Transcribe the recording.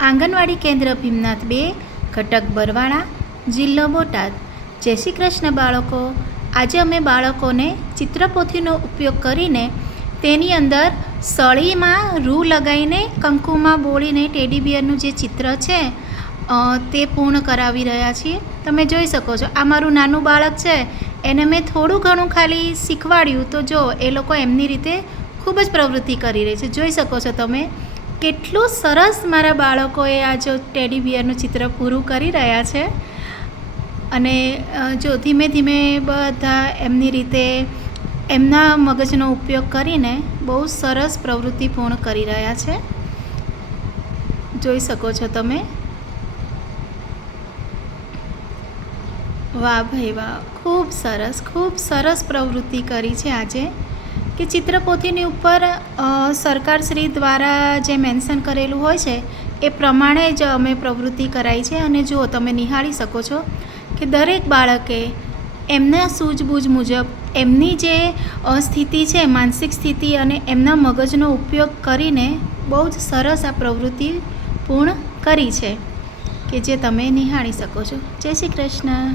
આંગણવાડી કેન્દ્ર ભીમનાથ બે, ઘટક બરવાળા, જિલ્લો બોટાદ. જય શ્રી કૃષ્ણ બાળકો. આજે અમે બાળકોને ચિત્રપોથીનો ઉપયોગ કરીને તેની અંદર સળીમાં રૂ લગાવીને કંકુમાં બોળીને ટેડી બિયરનું જે ચિત્ર છે તે પૂર્ણ કરાવી રહ્યા છીએ. તમે જોઈ શકો છો, આ મારું નાનું બાળક છે. એને મેં થોડું ઘણું ખાલી શીખવાડ્યું. તો જો, એ લોકો એમની રીતે ખૂબ જ પ્રવૃત્તિ કરી રહી છે. જોઈ શકો છો તમે કેટલું સરસ મારા બાળકોએ આ જો ટેડી બિયરનું ચિત્ર પૂરું કરી રહ્યા છે. અને જો ધીમે ધીમે બધા એમની રીતે એમના મગજનો ઉપયોગ કરીને બહુ સરસ પ્રવૃત્તિ પૂર્ણ કરી રહ્યા છે. જોઈ શકો છો તમે. વાહ ભાઈ વાહ, ખૂબ સરસ ખૂબ સરસ પ્રવૃત્તિ કરી છે આજે. કે ચિત્રપોથીની ઉપર સરકારશ્રી દ્વારા જે મેન્શન કરેલું હોય છે, એ પ્રમાણે જ અમે પ્રવૃત્તિ કરાઈ છે અને જો તમે નિહાળી શકો છો કે દરેક બાળકે એમના સૂઝબૂઝ મુજબ એમની જે સ્થિતિ છે, માનસિક સ્થિતિ અને એમના મગજનો ઉપયોગ કરીને બહુ જ સરસ આ પ્રવૃત્તિ પૂર્ણ કરી છે કે જે તમે નિહાળી શકો છો. જય શ્રી કૃષ્ણ.